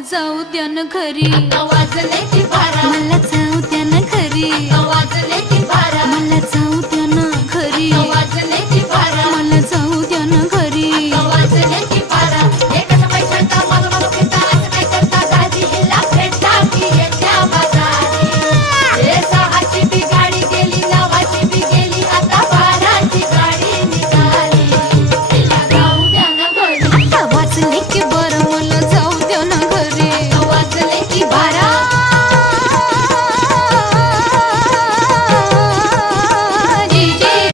जाऊ द्या न घरी, वाजले की बारा, मला जाऊ द्या न घरी, वाजले की बारा, मला जाऊ द्या